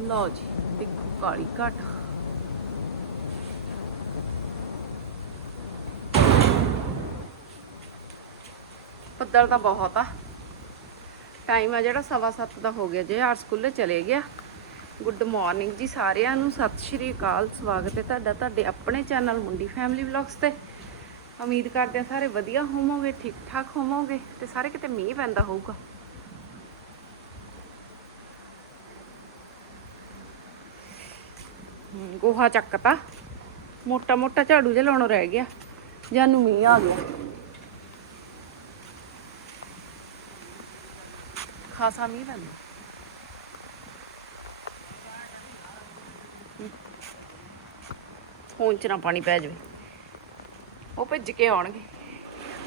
ਲਓ ਜੀ ਦੇਖੋ ਕਾਲੀ ਘਾਟ। ਬੱਦਲ ਤਾਂ ਬਹੁਤ ਆ। ਟਾਈਮ ਆ ਜਿਹੜਾ ਸਵਾ ਸੱਤ ਦਾ ਹੋ ਗਿਆ ਜੇ ਆਰ ਸਕੂਲੇ ਚਲੇ ਗਿਆ। ਗੁੱਡ ਮਾਰਨਿੰਗ ਜੀ ਸਾਰਿਆਂ ਨੂੰ, ਸਤਿ ਸ਼੍ਰੀ ਅਕਾਲ, ਸਵਾਗਤ ਹੈ ਤੁਹਾਡਾ, ਤੁਹਾਡੇ ਆਪਣੇ ਚੈਨਲ ਮੁੰਡੀ ਫੈਮਿਲੀ ਵਲੌਗਸ ਤੇ। ਉਮੀਦ ਕਰਦੇ ਹਾਂ ਸਾਰੇ ਵਧੀਆ ਹੋਵੋਗੇ ਠੀਕ ਠਾਕ ਹੋਵੋਗੇ, ਤੇ ਸਾਰੇ ਕਿਤੇ ਮੀਂਹ ਪੈਂਦਾ ਹੋਊਗਾ। ਗੋਹਾ ਚੱਕਤਾ। ਮੋਟਾ ਮੋਟਾ ਝਾੜੂ ਜਿਹਾ ਲਾਉਣੋਂ ਰਹਿ ਗਿਆ। ਜਾਨੂੰ ਮੀਂਹ ਆ ਗਿਆ। ਖਾਸਾ ਮੀਂਹ ਪੈਂਦਾ। ਫੋਨ 'ਚ ਨਾ ਪਾਣੀ ਪੈ ਜਾਵੇ। ਉਹ ਭਿੱਜ ਕੇ ਆਉਣਗੇ।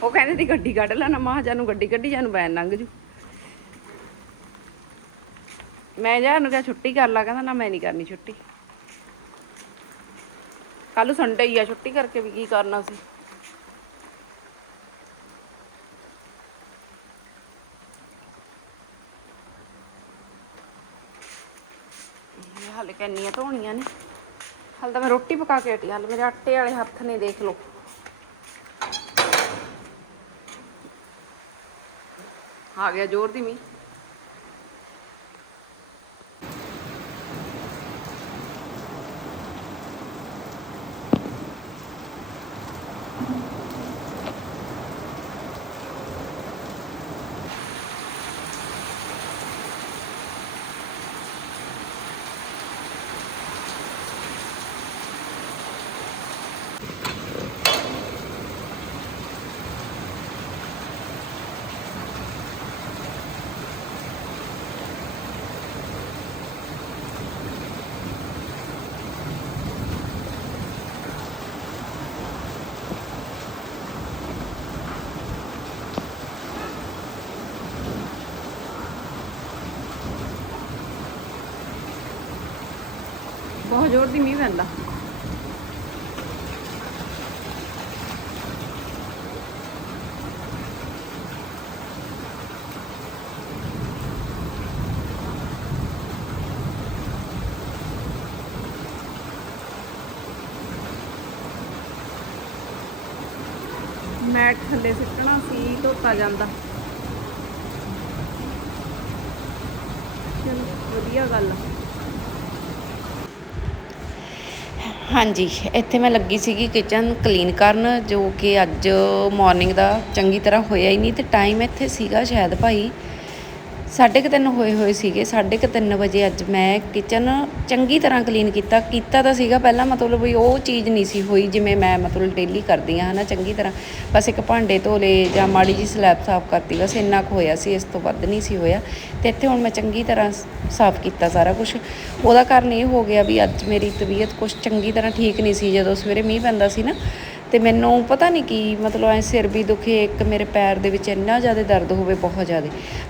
ਉਹ ਕਹਿੰਦੇ ਦੀ ਗੱਡੀ ਕੱਢ ਲੈਣਾ ਮਾਂ ਜਾਨੂੰ ਗੱਡੀ ਕੱਢੀ ਜਾਨੂੰ ਬੈਨ ਲੰਘ ਜੂ। ਮੈਂ ਜਾ ਨੂੰ ਕਿਹਾ ਛੁੱਟੀ ਕਰ ਲਾ। ਕਹਿੰਦਾ ਨਾ ਮੈਂ ਨਹੀਂ ਕਰਨੀ ਛੁੱਟੀ। ਕੱਲ ਸੰਡੇ ਹੀ ਆ, ਛੁੱਟੀ ਕਰਕੇ ਵੀ ਕੀ ਕਰਨਾ ਸੀ? ਹਾਲੇ ਕੰਨੀਆਂ ਧੋਣੀਆਂ ਨੇ। ਹਾਲੇ ਤਾਂ ਮੈਂ ਰੋਟੀ ਪਕਾ ਕੇ ਹਟੀ, ਹਾਲੇ ਮੇਰੇ ਆਟੇ ਵਾਲੇ ਹੱਥ ਨੇ, ਦੇਖ ਲਓ। ਆ ਗਿਆ ਜ਼ੋਰ ਦੀ ਮੀਂਹ। ਬਹੁਤ ਜ਼ੋਰ ਦੀ ਮੀਂਹ ਪੈਂਦਾ। ਮੈਟ ਥੱਲੇ ਸਿੱਟਣਾ ਸੀ ਧੋਤਾ ਜਾਂਦਾ ਚਲੋ ਵਧੀਆ ਗੱਲ ਆ ਹਾਂਜੀ, ਇੱਥੇ ਮੈਂ ਲੱਗੀ ਸੀਗੀ ਕਿਚਨ ਕਲੀਨ ਕਰਨ, ਜੋ ਕਿ ਅੱਜ ਮਾਰਨਿੰਗ ਦਾ ਚੰਗੀ ਤਰ੍ਹਾਂ ਹੋਇਆ ਹੀ ਨਹੀਂ ਤੇ ਟਾਈਮ ਇੱਥੇ ਸੀਗਾ ਸ਼ਾਇਦ ਭਾਈ ਸਾਢੇ ਕੁ ਤਿੰਨ ਹੋਏ ਹੋਏ ਸੀਗੇ, ਸਾਢੇ ਕੁ ਤਿੰਨ ਵਜੇ ਅੱਜ ਮੈਂ ਕਿਚਨ ਚੰਗੀ ਤਰ੍ਹਾਂ ਕਲੀਨ ਕੀਤਾ ਕੀਤਾ ਤਾਂ ਸੀਗਾ ਪਹਿਲਾਂ ਮਤਲਬ ਵੀ ਉਹ ਚੀਜ਼ ਨਹੀਂ ਸੀ ਹੋਈ ਜਿਵੇਂ ਮੈਂ ਮਤਲਬ ਡੇਲੀ ਕਰਦੀ ਹਾਂ, ਹਨਾ, ਚੰਗੀ ਤਰ੍ਹਾਂ। ਬਸ ਇੱਕ ਭਾਂਡੇ ਧੋ ਲਏ ਜਾਂ ਮਾੜੀ ਜੀ ਸਲੈਬ ਸਾਫ਼ ਕਰਤੀ, ਬਸ ਇੰਨਾ ਕੁ ਹੋਇਆ ਸੀ, ਇਸ ਤੋਂ ਵੱਧ ਨਹੀਂ ਸੀ ਹੋਇਆ। ਤੇ ਇੱਥੇ ਹੁਣ ਮੈਂ ਚੰਗੀ ਤਰ੍ਹਾਂ ਸਾਫ਼ ਕੀਤਾ ਸਾਰਾ ਕੁਝ ਉਹਦਾ ਕਾਰਨ ਇਹ ਹੋ ਗਿਆ ਵੀ ਅੱਜ ਮੇਰੀ ਤਬੀਅਤ ਕੁਝ ਚੰਗੀ ਤਰ੍ਹਾਂ ਠੀਕ ਨਹੀਂ ਸੀ, ਜਦੋਂ ਸਵੇਰੇ ਮੀਂਹ ਪੈਂਦਾ ਸੀ ਨਾ ਤੇ ਮੈਨੂੰ ਪਤਾ ਨਹੀਂ ਕੀ, ਮਤਲਬ ਐ ਸਿਰ ਵੀ ਦੁਖੇ, ਇੱਕ ਮੇਰੇ ਪੈਰ ਦੇ ਵਿੱਚ ਇੰਨਾ ਜ਼ਿਆਦਾ ਦਰਦ ਹੋਵੇ ਬਹੁਤ ਜ਼ਿਆਦਾ,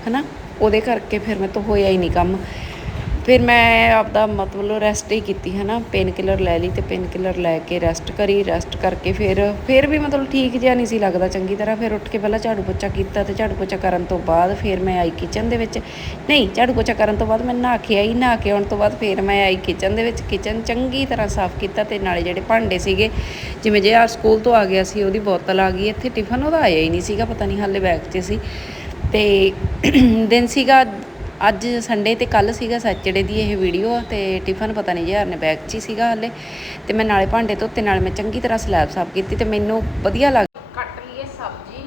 ਹਨਾ? ਉਹਦੇ ਕਰਕੇ ਫਿਰ ਮੈਂ ਤੋਂ ਹੋਇਆ ਹੀ ਨਹੀਂ ਕੰਮ। ਫਿਰ ਮੈਂ ਆਪਦਾ ਮਤਲਬ ਰੈਸਟ ਹੀ ਕੀਤੀ ਹੈ ਨਾ ਪੇਨ ਕਿਲਰ ਲੈ ਲਈ ਤੇ ਪੇਨ ਕਿਲਰ ਲੈ ਕੇ ਰੈਸਟ ਕਰੀ ਰੈਸਟ ਕਰਕੇ ਫਿਰ ਫਿਰ ਵੀ ਮਤਲਬ ਠੀਕ ਜਿਹਾ ਨਹੀਂ ਸੀ ਲੱਗਦਾ ਚੰਗੀ ਤਰ੍ਹਾਂ। ਫਿਰ ਉੱਠ ਕੇ ਪਹਿਲਾਂ ਝਾੜੂ ਪੋਚਾ ਕੀਤਾ ਤੇ ਝਾੜੂ ਪੋਚਾ ਕਰਨ ਤੋਂ ਬਾਅਦ ਫਿਰ ਮੈਂ ਆਈ ਕਿਚਨ ਦੇ ਵਿੱਚ। ਨਹੀਂ, ਝਾੜੂ ਪੋਚਾ ਕਰਨ ਤੋਂ ਬਾਅਦ ਮੈਂ ਨਹਾ ਕੇ ਆਈ ਨਹਾ ਕੇ ਆਉਣ ਤੋਂ ਬਾਅਦ ਫਿਰ ਮੈਂ ਆਈ ਕਿਚਨ ਦੇ ਵਿੱਚ। ਕਿਚਨ ਚੰਗੀ ਤਰ੍ਹਾਂ ਸਾਫ਼ ਕੀਤਾ ਤੇ ਨਾਲੇ ਜਿਹੜੇ ਭਾਂਡੇ ਸੀਗੇ, ਜਿਵੇਂ ਜੇ ਆ ਸਕੂਲ ਤੋਂ ਆ ਗਿਆ ਸੀ, ਉਹਦੀ ਬੋਤਲ ਆ ਗਈ। ਇੱਥੇ ਟਿਫਨ ਉਹਦਾ ਆਇਆ ਹੀ ਨਹੀਂ ਸੀਗਾ, ਪਤਾ ਨਹੀਂ ਹਾਲੇ ਬੈਗ 'ਚ ਸੀ। ਤੇ ਦਿਨ ਸੀਗਾ ਅੱਜ ਸੰਡੇ ਤੇ ਕੱਲ ਸੀਗਾ ਸੈਚਰਡੇ ਦੀ ਇਹ ਵੀਡੀਓ ਆ ਤੇ ਟਿਫਨ ਪਤਾ ਨਹੀਂ ਯਾਰ ਨੇ ਬੈਗ 'ਚ ਹੀ ਸੀਗਾ ਹਲੇ ਤੇ ਮੈਂ ਨਾਲੇ ਭਾਂਡੇ ਧੋਤੇ, ਨਾਲ ਮੈਂ ਚੰਗੀ ਤਰ੍ਹਾਂ ਸਲੈਬ ਸਾਫ਼ ਕੀਤੀ ਤੇ ਮੈਨੂੰ ਵਧੀਆ ਲੱਗ ਕੱਟ ਲਈਏ ਸਬਜ਼ੀ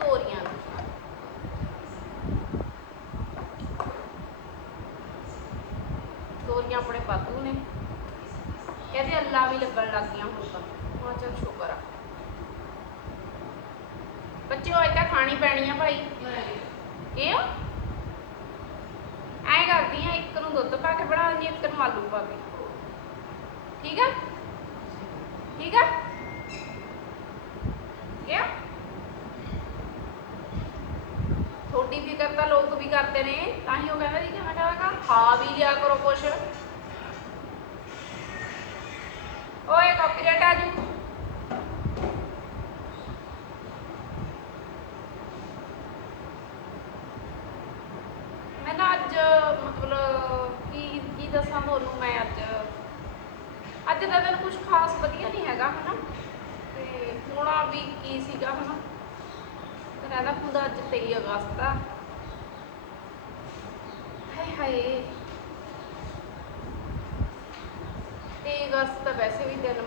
ਤੋਰੀਆਂ ਤੋਰੀਆਂ ਆਪਣੇ ਬਾਤੂ ਨੇ ਕਹਿੰਦੇ ਅੱਲਾ ਵੀ ਲੱਗਣ ਲੱਗ ਗਈਆਂ ਹੁਣ ਤਾਂ ਹਾਂ ਚਲ ਸ਼ੁਕਰ ਆ ਬੱਚੇ ਹੋਏ ਤਾਂ ਖਾਣੀ ਪੈਣੀ ਆ ਭਾਈ ਕਿਉਂ ਐ ਕਰਦੀ ਆ ਇੱਕ ਨੂੰ ਦੁੱਧ ਪਾ ਕੇ ਬਣਾ ਦਿੰਦੀ ਇੱਕ ਨੂੰ ਆਲੂ ਪਾ ਕੇ ਠੀਕ ਆ? ਠੀਕ ਆ? ਕਿਉਂ ਥੋੜੀ ਫਿਕਰ ਤਾਂ ਲੋਕ ਵੀ ਕਰਦੇ ਨੇ, ਤਾਂ ਹੀ ਉਹ ਕਹਿੰਦਾ ਜੀ ਕਿ ਮੈਂ ਕਹਿੰਦਾ ਖਾ ਵੀ ਲਿਆ ਕਰੋ ਕੁਛ। ਓਏ ਕਾਪੀਰਾਈਟ ਆ ਜੂ ਮੈਂ ਨਾ ਅੱਜ ਮਤਲਬ ਦੱਸਾਂ ਤੁਹਾਨੂੰ ਮੈਂ ਅੱਜ ਅੱਜ ਦਾ ਦਿਨ ਕੁਝ ਖਾਸ ਵਧੀਆ ਨਹੀਂ ਹੈਗਾ ਹਨਾ ਤੇ ਹੋਣਾ ਵੀ ਕੀ ਸੀਗਾ ਹਨਾ ਤੇ ਹੁੰਦਾ ਅੱਜ 23 ਅਗਸਤ ਆ। ਹਾਏ ਹਾਏ। 23 ਅਗਸਤ ਤਾਂ ਵੈਸੇ ਵੀ ਦਿਨ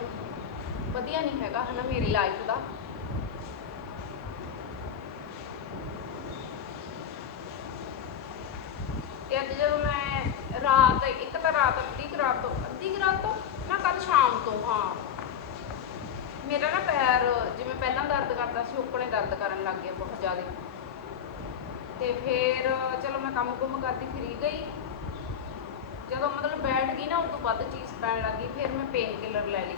ਵਧੀਆ ਨਹੀਂ ਹੈਗਾ ਹਨਾ ਮੇਰੀ ਲਾਈਫ ਦਾ। ਤੇ ਅੱਜ ਜਦੋਂ ਮੈਂ ਰਾਤ, ਇੱਕ ਤਾਂ ਰਾਤ ਅੱਧੀ ਕੁ ਰਾਤ ਤੋਂ, ਅੱਧੀ ਕੁ ਰਾਤ ਤੋਂ, ਨਾ ਕੱਲ ਸ਼ਾਮ ਤੋਂ, ਹਾਂ। ਮੇਰਾ ਨਾ ਪੈਰ ਜਿਵੇਂ ਪਹਿਲਾਂ ਦਰਦ ਕਰਦਾ ਸੀ ਉੱਕਣੇ ਦਰਦ ਕਰਨ ਲੱਗ ਗਿਆ ਬਹੁਤ ਜ਼ਿਆਦਾ। ਤੇ ਫਿਰ ਚਲੋ ਮੈਂ ਕੰਮ ਕੁੰਮ ਕਰਦੀ, ਫਿਰੀ ਗਈ। ਜਦੋਂ ਮਤਲਬ ਬੈਠ ਗਈ ਨਾ, ਉਸ ਤੋਂ ਵੱਧ ਚੀਜ਼ ਪੈਣ ਲੱਗੀ ਫਿਰ ਮੈਂ ਪੇਨ ਕਿਲਰ ਲੈ ਲਈ।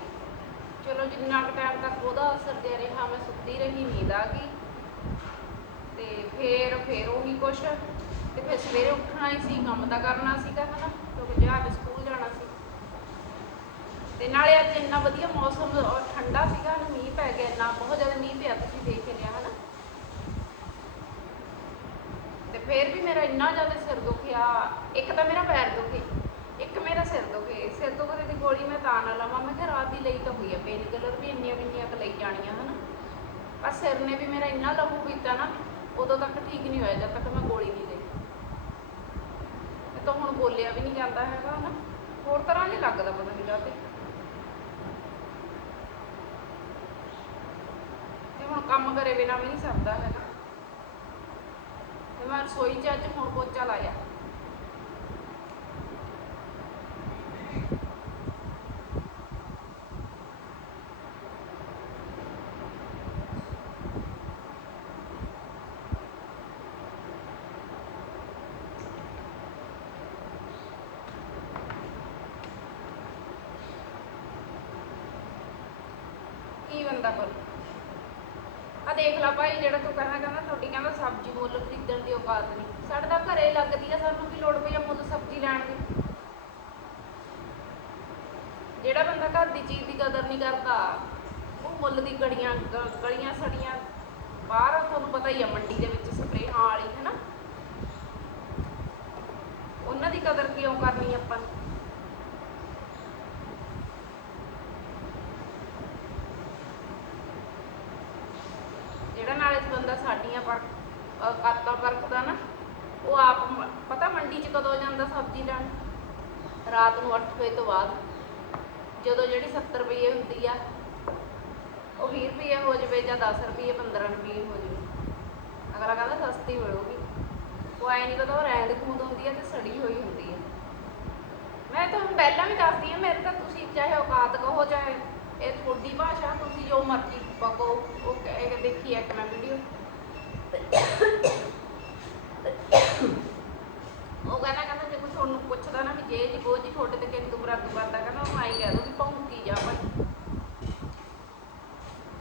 ਚਲੋ ਜਿੰਨਾ ਕੁ ਟਾਈਮ ਤੱਕ ਉਹਦਾ ਅਸਰ ਦੇ ਰਿਹਾ, ਮੈਂ ਸੁੱਤੀ ਰਹੀ, ਨੀਂਦ ਆ ਗਈ। ਤੇ ਫਿਰ ਫਿਰ ਉਹੀ ਕੁਛ। ਤੇ ਫਿਰ ਸਵੇਰੇ ਉੱਠਣਾ ਹੀ ਸੀ, ਕੰਮ ਤਾਂ ਕਰਨਾ ਸੀਗਾ, ਹਨਾ। ਕਿਉਂਕਿ ਜਹਾਜ਼ ਤੇ ਨਾਲੇ ਅੱਜ ਇੰਨਾ ਵਧੀਆ ਮੌਸਮ ਔਰ ਠੰਡਾ ਸੀਗਾ ਨਾ ਮੀਂਹ ਪੈ ਗਿਆ ਇੰਨਾ, ਬਹੁਤ ਜ਼ਿਆਦਾ ਮੀਂਹ ਪਿਆ ਤੁਸੀਂ ਦੇਖ ਹੀ ਲਿਆ, ਹਨਾ? ਤੇ ਫਿਰ ਵੀ ਮੇਰਾ ਇੰਨਾ ਜ਼ਿਆਦਾ ਸਿਰ ਦੁਖਿਆ। ਇੱਕ ਤਾਂ ਮੇਰਾ ਪੈਰ ਦੁਖੇ, ਇੱਕ ਮੇਰਾ ਸਿਰ ਦੁਖੇ। ਸਿਰ ਦੁਖਦੇ ਦੀ ਗੋਲੀ ਮੈਂ ਤਾਂ ਨਾ ਲਵਾਂ, ਮੈਂ ਕਿਹਾ ਰਾਤ ਦੀ ਲਈ ਤਾਂ ਹੋਈ ਆ ਪੇਨ ਕਿਲਰ ਵੀ ਇੰਨੀਆਂ ਕਿੰਨੀਆਂ ਕੁ ਲਈ ਜਾਣੀਆਂ, ਹਨਾ? ਪਰ ਸਿਰ ਨੇ ਵੀ ਮੇਰਾ ਇੰਨਾ ਲਹੂ ਪੀਤਾ ਨਾ, ਉਦੋਂ ਤੱਕ ਠੀਕ ਨਹੀਂ ਹੋਇਆ, ਜਦ ਤੱਕ ਮੈਂ ਗੋਲੀ ਨਹੀਂ ਲਈ। ਇਹ ਤਾਂ ਹੁਣ ਬੋਲਿਆ ਵੀ ਨਹੀਂ ਜਾਂਦਾ ਹੈਗਾ, ਹਨਾ? ਹੋਰ ਤਰ੍ਹਾਂ ਨਹੀਂ ਲੱਗਦਾ ਪਤਾ ਨਹੀਂ ਕਾਹਤੇ ਤੇ ਹੁਣ ਕੰਮ ਕਰੇ ਬਿਨਾ ਵੀ ਨਹੀਂ ਸਰਦਾ ਹੈਗਾ। ਤੇ ਮੈਂ ਰਸੋਈ 'ਚ ਅੱਜ ਹੁਣ ਪੋਚਾ ਲਾਇਆ। ਕੀ ਬੰਦਾ ਕਰੂ? ਆ ਦੇਖ ਲੈ ਭਾਈ, ਜਿਹੜਾ ਤੂੰ ਕਹਿੰਦਾ ਕਹਿੰਦਾ ਤੁਹਾਡੀ ਕਹਿੰਦਾ ਸਬਜ਼ੀ ਮੁੱਲ ਖਰੀਦਣ ਦੀ ਔਕਾਤ ਨਹੀਂ। ਸਾਡੇ ਤਾਂ ਘਰੇ ਲੱਗਦੀ ਆ, ਸਾਨੂੰ ਕੀ ਲੋੜ ਪਈ ਆ ਮੁੱਲ ਸਬਜ਼ੀ ਲੈਣ ਦੀ? ਜਿਹੜਾ ਬੰਦਾ ਘਰ ਦੀ ਚੀਜ਼ ਦੀ ਕਦਰ ਨਹੀਂ ਕਰਦਾ, ਉਹ ਮੁੱਲ ਦੀ ਗੜੀਆਂ, ਗ- ਗਲੀਆਂ ਸੜੀਆਂ, ਬਾਹਰ ਤੁਹਾਨੂੰ ਪਤਾ ਹੀ ਆ, ਮੰਡੀ ਦੇ ਵਿੱਚ ਸਪਰੇਹਾਂ ਵਾਲੀ ਹੈ ਨਾ ਉਹਨਾਂ ਦੀ ਕਦਰ ਕਿਉਂ ਕਰਨੀ ਆਪਾਂ ਨੇ? ਜਿਹੜਾ ਨਾਲੇ ਚ ਬੰਦਾ ਸਾਡੀਆਂ ਪਰ ਅਹ ਕਾਤਾਂ ਪਰਖਦਾ ਨਾ ਉਹ ਆਪ ਮ- ਪਤਾ ਮੰਡੀ 'ਚ ਕਦੋਂ ਜਾਂਦਾ ਸਬਜ਼ੀ ਲੈਣ ਰਾਤ ਨੂੰ 8 ਵਜੇ ਤੋਂ ਬਾਅਦ ਜਦੋਂ ਜਿਹੜੀ 70 ਰੁਪਏ ਹੁੰਦੀ ਆ, ਉਹ 20 ਰੁਪਏ ਹੋ ਜਾਵੇ ਜਾਂ 10 ਰੁਪਏ 15 ਰੁਪਏ ਹੋ ਜਾਵੇ। ਅਗਲਾ ਕਹਿੰਦਾ ਸਸਤੀ ਮਿਲੂਗੀ। ਉਹ ਐ ਨਹੀਂ ਪਤਾ ਉਹ ਰੈਂਦ ਖੂਦ ਹੁੰਦੀ ਆ ਤੇ ਸੜੀ ਹੋਈ ਹੁੰਦੀ ਆ। ਮੈਂ ਤੁਹਾਨੂੰ ਪਹਿਲਾਂ ਵੀ ਦੱਸਦੀ ਆ, ਮੇਰੇ ਤਾਂ ਤੁਸੀਂ ਚਾਹੇ ਔਕਾਤ ਕਹੋ, ਚਾਹੇ ਇਹ ਤੁਹਾਡੀ ਭਾਸ਼ਾ, ਤੁਸੀਂ ਜੋ ਮਰਜ਼ੀ ਪਕੋ ਉਹ ਦੇਖੀ ਇੱਕ ਮੈਂ ਵੀਡੀਓ ਉਹ ਕਹਿੰਦਾ ਕਹਿੰਦਾ ਜੇ ਕੋਈ ਤੁਹਾਨੂੰ ਪੁੱਛਦਾ ਨਾ ਵੀ ਜੇ ਜੀ ਬੋ ਜੀ ਤੁਹਾਡੇ ਤੇ ਕਿੰਦੂ ਬਰਾਦੂ ਕਰਦਾ ਕਹਿੰਦਾ ਉਹ ਆਈ ਕਹਿ ਦੋ ਵੀ ਭੌਂਕੀ ਜਾ ਭਾਈ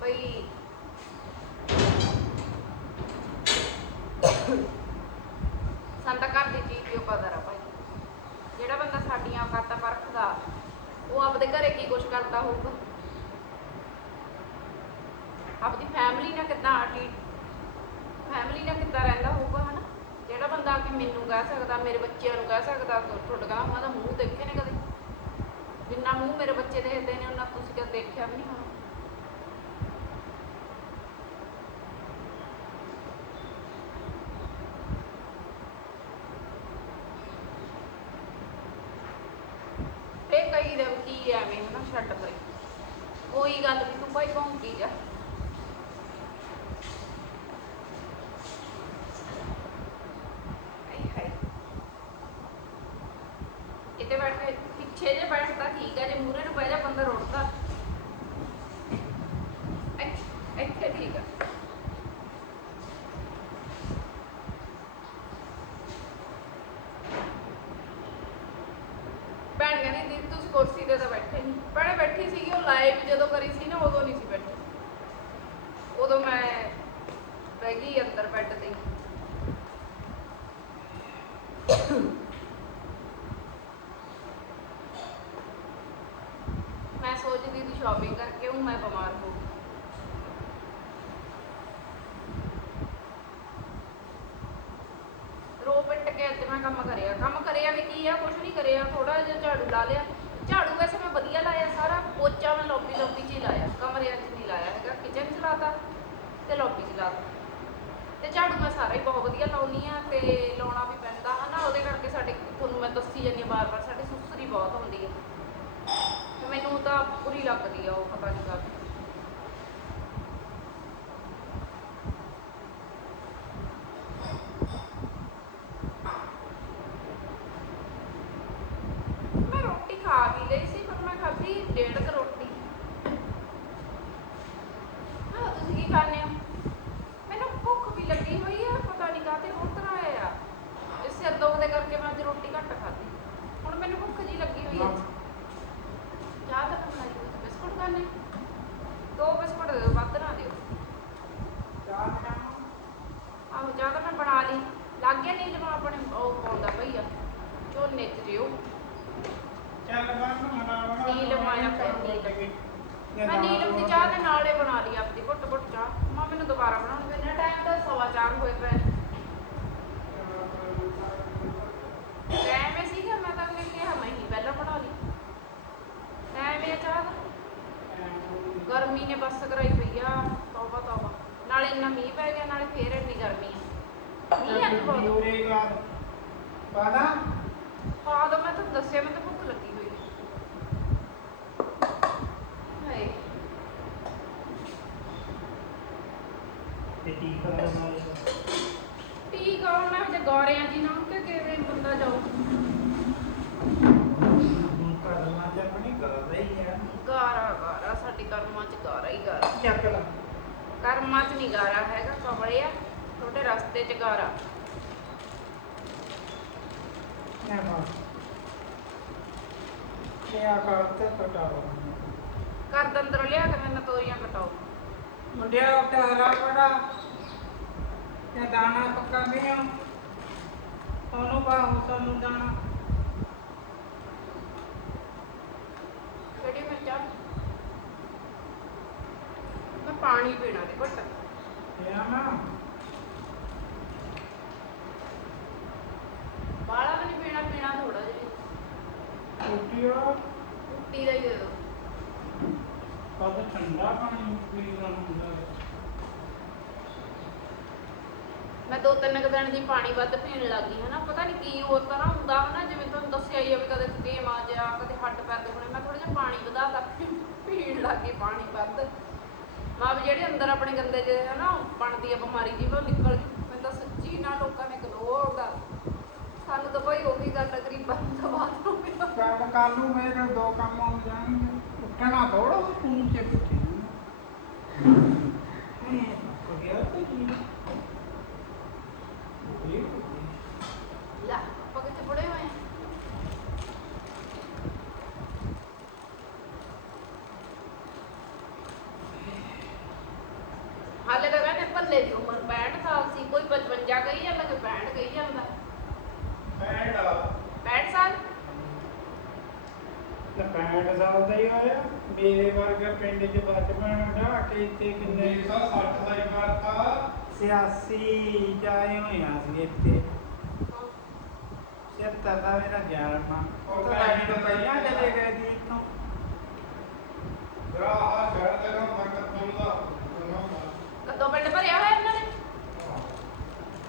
ਬਈ ਸਾਨੂੰ ਤਾਂ ਘਰ ਦੀ ਚੀਜ਼ ਦੀ ਓ ਕਦਰ ਆ ਭਾਈ ਜਿਹੜਾ ਬੰਦਾ ਸਾਡੀਆਂ ਔਕਾਤਾਂ ਪਰਖਦਾ ਉਹ ਆਪਦੇ ਕੁਛ ਕਰਦਾ ਹੋਊਗਾ। ਆਪਦੀ ਫੈਮਿਲੀ ਨਾਲ ਕਿੱਦਾਂ ਆਟੀ ਫੈਮਿਲੀ ਨਾਲ ਕਿੱਦਾਂ ਰਹਿੰਦਾ ਹੋਊਗਾ, ਹਨਾ? ਜਿਹੜਾ ਬੰਦਾ ਆ ਕੇ ਮੈਨੂੰ ਕਹਿ ਸਕਦਾ, ਮੇਰੇ ਬੱਚਿਆਂ ਨੂੰ ਕਹਿ ਸਕਦਾ ਤੁ- ਤੁਹਾਡੇ ਉਹਨਾਂ ਦਾ ਮੂੰਹ ਦੇਖੇ ਨੇ ਕਦੇ? ਜਿੰਨਾ ਮੂੰਹ ਮੇਰੇ ਬੱਚੇ ਦੇਖਦੇ ਨੇ, ਉਹਨਾਂ ਤੁਸੀਂ ਕਦੇ ਦੇਖਿਆ ਵੀ ਨਹੀਂ ਹੋਣਾ ਫੇਰ ਕਹੀ ਦੇ ਕੀ ਐਵੇਂ ਹਨਾ ਛੱਡ ਪਰੇ ਉਹੀ ਗੱਲ ਵੀ ਤੂੰ ਭਾਈ ਭੌਂਕੀ ਜਾ ਆਏ ਹਾਏ ਇੱਥੇ ਬੈਠ ਕੇ ਪਿੱਛੇ ਜੇ ਬੈਠਦਾ ਠੀਕ ਹੈ ਜੇ ਮੂਰੇ ਨੂੰ ਬਹਿ ਜਾ ਬੰਦਾ ਰੁੱਟਦਾ ਇੱਥੇ- ਠੀਕ ਆ। ਭੈਣ ਕਹਿੰਦੀ, ਦੀਦੀ, ਤੁਸੀਂ ਕੁਰਸੀ ਤੇ ਤਾਂ ਬੈਠੇ ਨਹੀਂ ਭੈਣੇ ਬੈਠੀ ਸੀਗੀ, ਉਹ ਲਾਈਵ ਜਦੋਂ ਕਰੀ ਸੀ ਨਾ, ਉਦੋਂ ਨਹੀਂ ਸੀ ਬੈਠੀ। ਉਦੋਂ ਮੈਂ ਬਹਿ ਗਈ ਅੰਦਰ ਬੈੱਡ ਤੇ ਮੈਂ ਸੋਚਦੀ ਸੀ ਸ਼ਾਪਿੰਗ ਕਰਕੇ ਹੂੰ ਮੈਂ ਬਿਮਾਰ ਹੋ ਗਈ। ਰੋ ਪਿੱਟ ਕੇ ਅੱਜ ਮੈਂ ਕੰਮ ਕਰਿਆ। ਕੰਮ ਕਰਿਆ ਵੀ ਕੀ ਆ ਕੁਝ ਨਹੀਂ ਕਰਿਆ ਥੋੜਾ ਜਿਹਾ ਝਾੜੂ ਲਾ ਲਿਆ। ਝਾੜੂ ਵੈਸੇ ਮੈਂ ਵਧੀਆ ਲਾਇਆ ਸਾਰਾ, ਪੋਚਾ ਮੈਂ ਲੌਬੀ ਲੌਬੀ 'ਚ ਹੀ ਲਾਇਆ, ਕਮਰਿਆਂ 'ਚ ਨਹੀਂ ਲਾਇਆ ਹੈਗਾ ਕਿਚਨ 'ਚ ਲਾਤਾ ਤੇ ਲੌਬੀ 'ਚ ਲਾਤਾ। ਤੇ ਝਾੜੂ ਮੈਂ ਸਾਰਾ ਹੀ ਬਹੁਤ ਵਧੀਆ ਲਾਉਣੀ ਆ ਤੇ ਲਾਉਣਾ ਵੀ ਪੈਂਦਾ। ਹਨਾ ਉਹਦੇ ਕਰਕੇ ਸਾਡੇ, ਤੁਹਾਨੂੰ ਮੈਂ ਦੱਸੀ ਜਾਂਦੀ ਹਾਂ ਬਾਰ-ਬਾਰ ਸਾਡੇ ਸੁਸਰੀ ਬਹੁਤ ਹੁੰਦੀ ਹੈ ਤਾਂ ਆ ਉਹ ਪਤਾ ਨਹੀਂ ਕਾਹਦੀ ਮੈਂ ਰੋਟੀ ਖਾ ਵੀ ਲਈ ਸੀ ਪਰ ਮੈਂ ਖਾਧੀ ਡੇਢ ਕੁ ਰੋਟੀ ਹਾਂ ਤੁਸੀਂ ਕੀ ਖਾਣੇ ਹੋ ਮੈਨੂੰ ਭੁੱਖ ਵੀ ਲੱਗੀ ਹੋਈ ਆ ਪਤਾ ਨਹੀਂ ਕਾਹਤੇ ਹੋਰ ਤਰ੍ਹਾਂ ਆਇਆ ਆ ਇਸ ਸਿਰ ਦੁੱਖ ਦੇ ਕਰਕੇ ਮੈਂ ਅੱਜ ਰੋਟੀ ਘੱਟ ਖਾਧੀ ਹੁਣ ਮੈਨੂੰ ਭੁੱਖ ਜੀ ਲੱਗੀ ਹੋਈ ਹੈ ਚਾਹ ਤਾਂ ਮੈਂ ਖਾਈ ਹੋਈ ਸੀ। ਬਿਸਕੁਟ ਖਾਣੇ ਦੋ ਬਿਸਕੁਟ ਦੇ ਦਿਓ ਵੱਧ ਨਾ ਦਿਓ ਆਹੋ ਚਾਹ ਤਾਂ ਮੈਂ ਬਣਾ ਲਈ ਲੱਗ ਗਿਆ ਨਹੀਂ ਜਮਾ ਆਪਣੇ ਉਹ ਪਾਉਂਦਾ ਭਈਆ ਝੋਨੇ ਚ ਜਿਓ ਨੀਲਮ ਆਇਆ ਫਿਰ ਨੀਲਮ। ਮੈਂ ਨੀਲਮ ਦੀ ਚਾਹ ਦੇ ਨਾਲੇ ਬਣਾ ਲਈ ਆਪਦੀ ਘੁੱਟ ਘੁੱਟ ਚਾਹ ਮਾਂ ਮੈਨੂੰ ਦੁਬਾਰਾ ਬਣਾਉਣ ਦੇ ਨਾ ਟਾਈਮ ਤਾਂ ਸਵਾ ਚਾਰ ਹੋਏ ਪਏ ਟਾਈਮ ਇਹ ਸੀਗਾ ਮੈਂ ਤਾਂ ਅਗਲੇ ਨੂੰ ਕਿਹਾ ਮੈਂ ਹੀ ਪਹਿਲਾਂ ਬਣਾ ਲਈ ਟਾਈਮ ਇਹ ਚਾਹ ਦਾ ਗਰਮੀ ਨੇ ਬੱਸ ਕਰਾਈ ਪਈ ਆ ਤੌਬਾ ਤੌਬਾ ਨਾਲੇ ਇੰਨਾ ਮੀਂਹ ਪੈ ਗਿਆ ਨਾਲੇ ਫੇਰ ਇੰਨੀ ਗਰਮੀ ਆ ਮੀਂਹ ਅੱਜ ਬਹੁਤ ਪਾ ਦੋ ਮੈਂ ਤੁਹਾਨੂੰ ਦੱਸਿਆ ਮੈਂ ਤਾਂ ਭੁੱਖ ਲੱਗੀ ਹੋਈ ਹੈ ਹਾਏ ਠੀਕ ਆ ਹੁਣ ਮੈਂ ਜੇ ਗੋਰਿਆਂ ਜੀ ਨਾ ਕਿ ਕਿਵੇਂ ਬੰਦਾ ਜਾਊ ਗਾਰਾ ਗਾਰਾ ਸਾਡੀ ਕਰਮਾਂ ਚ ਗਾਰਾ ਹੀ ਗਾਰਾ ਕਰਮਾਂ ਚ ਨਹੀਂ ਗਾਰਾ ਹੈਗਾ ਕਮਲੇ ਆ ਤੁਹਾਡੇ ਰਸਤੇ ਚ ਗਾਰਾ ਘਰ ਦੇ ਅੰਦਰੋਂ ਲਿਆ ਕੇ ਮੈਨੂੰ ਤੋਰੀਆਂ ਕਟਾਓ। ਮੁੰਡਿਆ ਉੱਤੇ ਹਰਾ ਪੜਾ ਤੇ ਦਾਣਾ ਪੱਕਾ ਪਿਆ ਉਹਨੂੰ ਬਾਹੂ ਸਾਨੂੰ ਦਾਣਾ। ਕਿਹੜੀ ਮਿਰਚਾਂ? ਮੈਂ ਪਾਣੀ ਪੀਣਾ ਤੇ ਘੁੱਟ ਪਿਆ ਨਾ ਬਾਲਾ ਵੀ ਨਹੀਂ ਪੀਣਾ ਪੀਣਾ ਥੋੜਾ ਜਿਹਾ ਕੁੱਟਿਓ ਕੁੱਟੀ ਦਾ ਹੀ ਦੇ ਦਿਓ ਕਦ ਠੰਡਾ ਪਾਣੀ ਪੀਣਾ ਹੁੰਦਾ ਹੈ। ਮੈਂ ਦੋ ਤਿੰਨ ਕੁ ਦਿਨ ਦੀ ਪਾਣੀ ਵੱਧ ਪੀਣ ਲੱਗ ਗਈ ਹਨਾ ਪਤਾ ਨਹੀਂ ਕੀ ਹੋਰ ਤਰ੍ਹਾਂ ਹੁੰਦਾ ਹਨਾ ਜਿਵੇਂ ਤੁਹਾਨੂੰ ਦੱਸਿਆ ਹੀ ਆ ਵੀ ਕਦੇ ਗੇਮ ਆ ਜਾ ਕਦੇ ਹੱਡ ਪੈਰ ਦੇ ਹੋਣੇ ਮੈਂ ਥੋੜਾ ਜਿਹਾ ਪਾਣੀ ਵਧਾਤਾ ਪੀਣ ਲੱਗ ਗਈ ਪਾਣੀ ਵੱਧ। ਮਾਂ ਵੀ ਜਿਹੜੇ ਅੰਦਰ ਆਪਣੇ ਗੰਦੇ ਜਿਹੇ ਹਨਾ ਬਣਦੀ ਆ ਬਿਮਾਰੀ ਜੀ ਉਹ ਨਿਕਲ ਜੂ ਮੈਂ ਤਾਂ ਸੱਚੀ ਨਾ ਲੋਕਾਂ ਨੇ ਇਗਨੋਰ ਦਾ ਸਾਨੂੰ ਤਾਂ ਭਾਈ ਉਹੀ ਗੱਲ ਆ, ਗਰੀਬਾਂ ਨੂੰ ਤਾਂ ਮੇਰੇ ਦੋ ਕੰਮ ਹੋ ਜਾਣਗੇ। ਨਹੀਂ ਕੋਈ ਗਿਆ ਤੇ ਕੀ ਲੈ ਆਪਾਂ ਕਿੱਥੇ ਪੜੇ ਹੋਏ ਆ ਹਾਲੇ ਤਾਂ ਕਹਿੰਦੇ ਭੱਲੇ ਦੀ ਉਮਰ 65 ਸਾਲ ਸੀ ਕੋਈ 55 ਕਹੀ ਜਾਂਦਾ ਕੋਈ 65 ਕਹੀ ਜਾਂਦਾ 65 ਸਾਲ ਤੇ 65 ਸਾਲ ਦਾ ਹੀ ਹੋਇਆ ਮੇਰੇ ਵਰਗਾ ਪਿੰਡ 'ਚ ਬਚਪਨ ਢਾ ਕੇ ਇੱਥੇ ਕਿੰਨੇ? 86 ਜਾਏ ਹੋਏ ਆ ਸੀ ਇੱਥੇ। ਸਿੱਧਾ ਦਾ ਮੇਰਾ ਗਿਆਰਵਾਂ ਉਹ ਤਾਂ ਅਸੀਂ ਤਾਂ ਪਹਿਲਾਂ ਚਲੇ ਗਏ ਸੀ ਇੱਥੋਂ ਕਦੋਂ ਪਿੰਡ ਭਰਿਆ ਹੋਇਆ ਇਹਨਾਂ ਨੇ?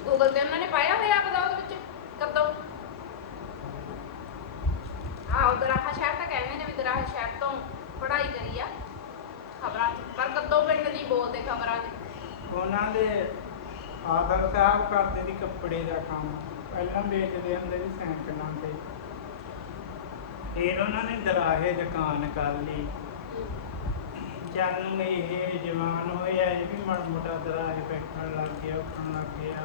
ਗੂਗਲ ਤੇ ਉਹਨਾਂ ਨੇ ਪਾਇਆ ਹੋਇਆ ਆਪਦਾ ਉਹਦੇ ਵਿੱਚ? ਕਦੋਂ ਆ ਉਧਰ ਆਹ ਸ਼ਹਿਰ ਤਾਂ ਕਹਿੰਦੇ ਨੇ ਵੀ ਦਰਾਹ ਸ਼ਹਿਰ ਤੋਂ ਪੜ੍ਹਾਈ ਕਰੀ ਆ ਖਬਰਾਂ 'ਚ ਪਰ ਕਦੋਂ ਪਿੰਡ ਨਹੀਂ ਬੋਲਦੇ ਖਬਰਾਂ 'ਚ ਉਹਨਾਂ ਦੇ ਫਾਦਰ ਸਾਹਿਬ ਕਰਦੇ ਸੀ ਕੱਪੜੇ ਦਾ ਕੰਮ। ਪਹਿਲਾਂ ਵੇਚਦੇ ਹੁੰਦੇ ਸੀ ਸਾਈਕਲਾਂ ਤੇ। ਫਿਰ ਉਹਨਾਂ ਨੇ ਦਰਾਹੇ ਦੁਕਾਨ ਕਰ ਲਈ। ਜਦ ਇਹ ਜਵਾਨ ਹੋਇਆ ਇਹ ਵੀ ਮਾੜਾ ਮੋਟਾ ਦਰਾਹੇ ਬੈਠਣ ਲੱਗ ਗਿਆ, ਉੱਠਣ ਲੱਗ ਗਿਆ।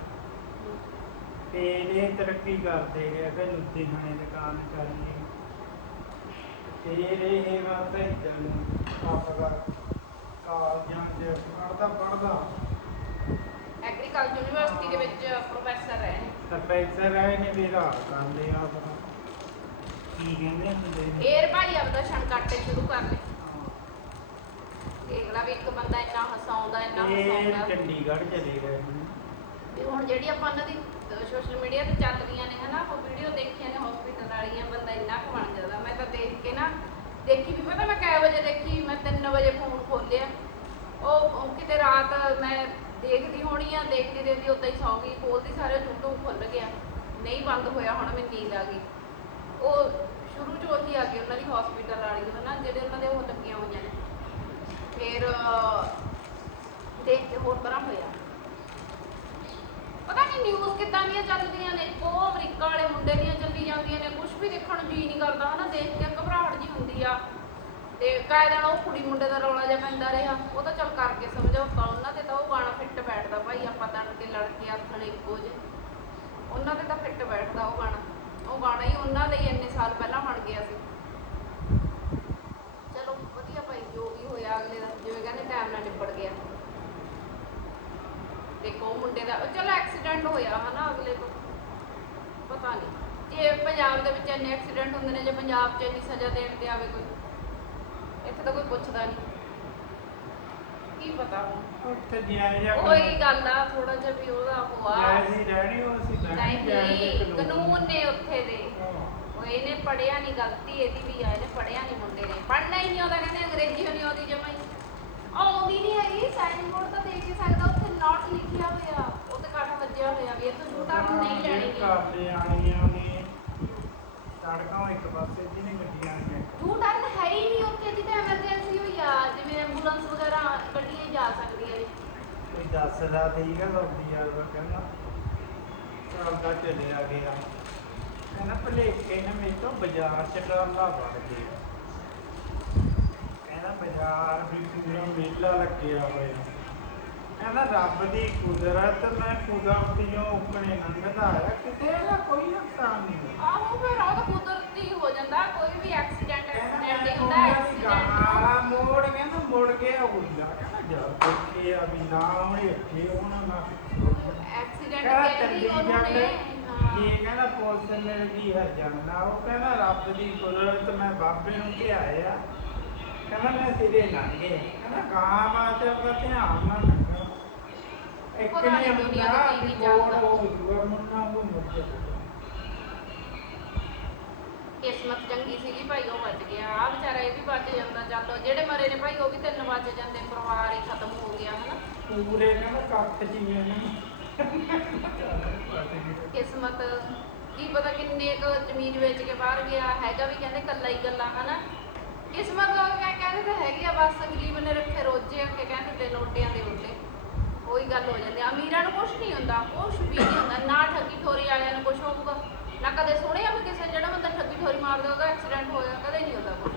ਫਿਰ ਇਹ ਤਰੱਕੀ ਕਰਦੇ ਗਏ ਫਿਰ ਲੁਧਿਆਣੇ ਦੁਕਾਨ ਕਰ ਲਈ। ਫਿਰ ਇਹ ਬਸ ਇੱਧਰ ਨੂੰ ਆਪਦਾ ਕਾਲਜਾਂ 'ਚ ਪੜ੍ਹਦਾ ਪੜ੍ਹਦਾ। ਐਗਰੀਕਲਚਰ ਯੂਨੀਵਰਸਿਟੀ ਦੇ ਵਿੱਚ ਪ੍ਰੋਫੈਸਰ ਹੈ। ਪ੍ਰੋਫੈਸਰ ਆਏ ਨੇ ਵੀ ਰਾਹ ਕਰ ਲਿਆ ਆਪਣਾ। ਕੀ ਕਹਿੰਦੇ ਹੁੰਦੇ ਨੇ ਏਰ ਭਾਈ ਆਪਦਾ ਸ਼ੰਕਾਟੇ ਸ਼ੁਰੂ ਕਰ ਲੈ ਦੇਖ ਲਾ ਵੀ ਇੱਕ ਬੰਦਾ ਇੰਨਾ ਹਸਾਉਂਦਾ ਇੰਨਾ ਇਹ ਹਸਾਉਂਦਾ। ਚੰਡੀਗੜ੍ਹ ਚਲੇ ਗਏ ਨੇ। ਤੇ ਹੁਣ ਜਿਹੜੀ ਆਪਾਂ ਉਹਨਾਂ ਦੀ ਸੋਸ਼ਲ ਮੀਡੀਆ ਤੇ ਚੱਲ ਰਹੀਆਂ ਨੇ ਹਨਾ ਉਹ ਵੀਡੀਓ ਦੇਖੀਆਂ ਨੇ ਹਸਪੀਟਲ ਵਾਲੀਆਂ ਬੰਦਾ ਇੰਨਾ 3 ਵਜੇ ਫੋਨ ਖੋਲਿਆ ਉਹ ਉਹ ਕਿਤੇ ਰਾਤ ਮੈਂ ਦੇਖਦੀ ਹੋਣੀ ਆ, ਦੇਖਦੀ ਦੇਖਦੀ ਉਦਾਂ ਹੀ ਸੌਂ ਗਈ। ਖੋਲਦੀ ਸਾਰੇ YouTube ਖੁੱਲ ਗਿਆ। ਨਹੀਂ ਬੰਦ ਹੋਇਆ, ਹੁਣ ਮੈਨੂੰ ਨੀਂਦ ਆ ਗਈ। ਉਹ ਸ਼ੁਰੂ ਚ ਉਹੀ ਆ ਗਈ, ਉਹਨਾਂ ਦੀ ਹਸਪੀਟਲ ਵਾਲੀ ਹਨਾ ਜਿਹੜੇ ਉਹਨਾਂ ਦੇ ਉਹ ਲੱਗੀਆਂ ਹੋਈਆਂ ਨੇ। ਫਿਰ ਦੇਖ ਕੇ ਹੋਰ ਤਰ੍ਹਾਂ ਹੋਇਆ। ਪਤਾ ਨਹੀਂ ਨਿਊਜ਼ ਕਿੱਦਾਂ ਦੀਆਂ ਚੱਲਦੀਆਂ ਨੇ। ਉਹ ਅਮਰੀਕਾ ਵਾਲੇ ਮੁੰਡੇ ਦੀਆਂ ਚੱਲੀ ਜਾਂਦੀਆਂ ਨੇ। ਕੁਝ ਵੀ ਦੇਖਣ ਨੂੰ ਜੀ ਨਹੀਂ ਕਰਦਾ। ਹਨਾ, ਦੇਖ ਕੇ ਹੁੰਦੀ ਆ। ਤੇ ਕਾਇਦਾ ਨਾਲ ਉਹ ਕੁੜੀ ਮੁੰਡੇ ਦਾ ਰੌਲਾ ਜਿਹਾ ਪੈਂਦਾ ਰਿਹਾ। ਉਹ ਤਾਂ ਚੱਲ ਕਰਕੇ ਸਮਝੌਤਾ ਉਹਨਾਂ ਤੇ ਤਾਂ ਉਹ ਗਾਣਾ ਫਿੱਟ ਬੈਠਦਾ ਭਾਈ, ਆਪਾਂ ਤਣ ਕੇ ਲੜ ਆਥਣ ਇੱਕੋ ਜੇ ਉਹਨਾਂ ਤੇ ਤਾਂ ਫਿੱਟ ਬੈਠਦਾ ਉਹ ਗਾਣਾ ਉਹ ਗਾਣਾ ਹੀ ਉਹਨਾਂ ਲਈ ਇੰਨੇ ਸਾਲ ਪਹਿਲਾਂ ਬਣ ਗਿਆ ਸੀ। ਚਲੋ, ਵਧੀਆ ਭਾਈ, ਜੋ ਵੀ ਹੋਇਆ ਅਗਲੇ ਦਾ। ਜਿਵੇਂ ਕਹਿੰਦੇ ਟਾਈਮ ਨਾਲ ਨਿਬੜ ਗਿਆ। ਦੇਖੋ ਮੁੰਡੇ ਦਾ ਚਲੋ ਐਕਸੀਡੈਂਟ ਹੋਇਆ ਹਨਾ ਅਗਲੇ ਤੋਂ। ਪਤਾ ਨਹੀਂ ਜੇ ਪੰਜਾਬ ਦੇ ਵਿੱਚ ਇੰਨੇ ਐਕਸੀਡੈਂਟ ਹੁੰਦੇ ਨੇ ਜੇ ਪੰਜਾਬ 'ਚ ਇੰਨੀ ਸਜ਼ਾ ਦੇਣ ਤੇ ਆਵੇ ਕੋਈ ਇੱਥੇ ਤਾਂ ਕੋਈ ਪੁੱਛਦਾ ਨਹੀਂ। ਕੀ ਪਤਾ ਹੁਣ? ਉੱਥੇ ਜਾਇਜ਼ਾ ਉਹੀ ਗੱਲ ਆ ਥੋੜਾ ਜਿਹਾ ਵੀ ਉਹਦਾ ਹੋਆ ਜਾਇਜ਼ੀ ਰਹਿਣੀ ਉਹ ਅਸੀਂ ਰਹਿਣੀ ਨਹੀਂ ਕਾਨੂੰਨ ਨੇ ਉੱਥੇ ਦੇ। ਉਹ ਇਹਨੇ ਪੜਿਆ ਨਹੀਂ ਗਲਤੀ ਇਹਦੀ ਵੀ ਆ ਇਹਨੇ ਪੜਿਆ ਨਹੀਂ ਮੁੰਡੇ ਨੇ। ਪੜਨਾ ਹੀ ਨਹੀਂ ਆਉਂਦਾ ਕਹਿੰਦੇ ਅੰਗਰੇਜ਼ੀ ਨਹੀਂ ਆਉਂਦੀ ਜਮਾਈ ਆਉਂਦੀ ਨਹੀਂ ਹੈਗੀ ਸਾਈਨ ਬੋਰਡ ਤਾਂ ਦੇਖ ਹੀ ਸਕਦਾ ਉੱਥੇ ਨਾਟ ਲਿਖਿਆ ਹੋਇਆ। ਉਹ ਤੇ ਕਾਠਾ ਵੱਜਿਆ ਹੋਇਆ ਵੀ ਇਹ ਤੋਂ ਝੂਠਾ ਨਹੀਂ ਲੈਣੀ ਗੀ। ਕਰਦੇ ਆਣੀਆਂ ਨੇ ਸੜਕਾਂ ਇੱਕ ਪਾਸੇ ਦੀ ਨੇ ਗੱਡੀਆਂ ਨੇ ਝੂਠਾ ਤਾਂ ਹੈ ਹੀ ਨਹੀਂ ਉੱਥੇ ਜਿੱਥੇ ਐਮਰਜੈਂਸੀ ਹੋਈ ਆ ਜਿਵੇਂ ਐਂਬੂਲੈਂਸ ਵਗੈਰਾ ਗੱਡੀਆਂ ਹੀ ਜਾ ਸਕਦੀਆਂ ਨੇ। ਕੋਈ ਦੱਸਦਾ ਠੀਕ ਹੈ ਲੋਕੀ ਯਾਰ ਉਹ ਕਹਿੰਦਾ। ਚੱਲਦਾ ਚੱਲਿਆ ਗਿਆ। ਕਹਿੰਦਾ ਭਲੇਖੇ ਨੇ ਮੇਰੇ ਤੋਂ ਬਾਜ਼ਾਰ ਚ ਡਾਲਾ ਵੜ ਗਿਆ। ਕਹਿੰਦਾ ਬਾਜ਼ਾਰ ਵੀ ਪੂਰਾ ਮੇਲਾ ਲੱਗਿਆ ਹੋਇਆ। ਕਹਿੰਦਾ ਰੱਬ ਦੀ ਕੁਦਰਤ ਮੈਂ ਕੁਦਰਤੀਓ ਉਪਣੇ ਲੰਘਦਾ ਆ ਕਿਤੇ ਇਹਦਾ ਕੋਈ ਨੁਕਸਾਨ ਨਹੀਂ ਆਹੋ ਫਿਰ ਉਹ ਤਾਂ ਕੁਦਰਤੀ ਹੋ ਜਾਂਦਾ ਕੋਈ ਵੀ ਐਕਸੀਡੈਂਟ ਕਹਿੰਦਾ ਐਕਸੀਡੈਂਟ ਹੀ ਮੈਂ ਹੁੰਦਾ ਐਕਸੀਡੈਂਟ ਗਾਲਾਂ ਮੋੜ ਕਹਿੰਦਾ ਮੁੜ ਗਿਆ ਉੱਲਾ ਕਹਿੰਦਾ ਜਦ ਦੇਖੇ ਆ ਵੀ ਨਾ ਉਹਨੇ ਅੱਗੇ ਹੋਣਾ ਨਾ ਐਕਸੀਡੈਂਟ ਕਹਿੰਦਾ ਕਹਿੰਦੀ ਉਹਨੂੰ ਨੇ। ਇਹ ਕਹਿੰਦਾ ਪੁਲਿਸ ਮਿਲ ਗਈ ਹਰਜਾਨਾ ਉਹ ਕਹਿੰਦਾ ਰੱਬ ਦੀ ਕੁਦਰਤ ਮੈਂ ਬਾਬੇ ਨੂੰ ਧਿਆਇਆ। ਕਹਿੰਦਾ ਮੈਂ ਸਿਰੇ ਲੰਘੇ ਕਹਿੰਦਾ ਗਾਂ ਬਾਤ ਆਪਣਾ ਧਿਆਨ ਨਾਲ ਇੱਕ ਪਤਾ ਨਹੀਂ ਦੁਨੀਆ ਕੀ ਕਿਸਮਤ ਚੰਗੀ ਸੀਗੀ ਭਾਈ ਉਹ ਬਚ ਗਿਆ। ਆ ਵਿਚਾਰਾ ਇਹ ਵੀ ਬਚ ਜਾਂਦਾ ਚੱਲ ਜਿਹੜੇ ਮਰੇ ਨੇ ਭਾਈ ਉਹ ਵੀ ਤਿੰਨ ਬਚ ਜਾਂਦੇ ਪਰਿਵਾਰ ਹੀ ਖਤਮ ਹੋ ਗਿਆ ਹਨਾ? ਪੂਰੇ ਕਹਿੰਦਾ ਕੱਖ ਜਿਵੇਂ ਨਾ। ਕਿਸਮਤ ਕੀ ਪਤਾ ਕਿੰਨੇ ਕੁ ਜ਼ਮੀਨ ਵੇਚ ਕੇ ਬਾਹਰ ਗਿਆ ਹੈਗਾ ਵੀ ਕਹਿੰਦੇ ਕੱਲਾ ਹੀ ਕੱਲਾ ਹਨਾ? ਕਿਸਮਤ ਉਹ ਕਹਿ- ਕਹਿੰਦੇ ਤਾਂ ਹੈਗੀ ਆ ਬਸ ਗਰੀਬ ਨੇ ਰੱਖੇ ਰੋਜੇ ਅੱਗੇ ਕਹਿੰਦੇ ਤੇ ਲੋਟਿਆਂ ਦੇ ਉੱਤੇ। ਉਹੀ ਗੱਲ ਹੋ ਜਾਂਦੀ ਆ। ਅਮੀਰਾਂ ਨੂੰ ਕੁਝ ਨਹੀਂ ਹੁੰਦਾ ਕੁਝ ਵੀ ਨਹੀਂ ਹੁੰਦਾ। ਨਾ ਠੱਗੀ ਠੋਰੀ ਵਾਲਿਆਂ ਨੂੰ ਕੁਝ ਹੋਊਗਾ। ਨਾ ਕਦੇ ਸੁਣਿਆ ਵੀ ਕਿਸੇ ਜਿਹੜਾ ਬੰਦਾ ਠੱਗੀ ਠੋਰੀ ਮਾਰਦਾ ਉਹਦਾ ਐਕਸੀਡੈਂਟ ਹੋਇਆ ਕਦੇ ਨਹੀਂ ਹੁੰਦਾ ਕੁਛ।